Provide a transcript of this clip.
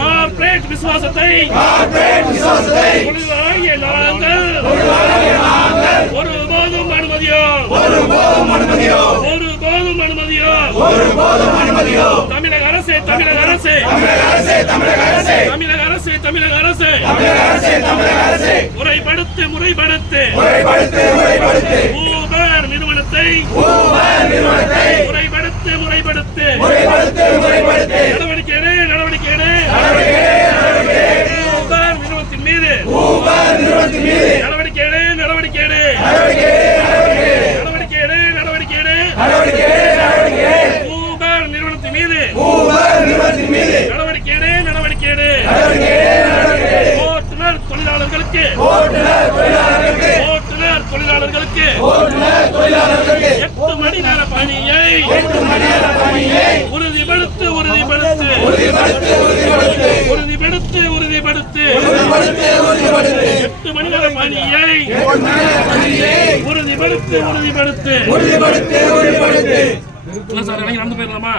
Corporate விசுவாசத்தை தொழிலாளிய நாங்கள் ஒருபோதும் அனுமதியோ தமிழக அரசே முறைப்படுத்து ஊபர் நிறுவனத்தை முறைப்படுத்து நடவடிக்கை ஊபர் நிறுவனத்தின் மீது நடவடிக்கை ஊபர் நிறுவனத்தின் மீது நடவடிக்கை ஓட்டுநர் தொழிலாளர்களுக்கு 8 மணி நேர பணியை உறுதிப்படுத்து 8 மணி நேர பணியை உறுதிப்படுத்து சார் நடந்து போயிடலாமா?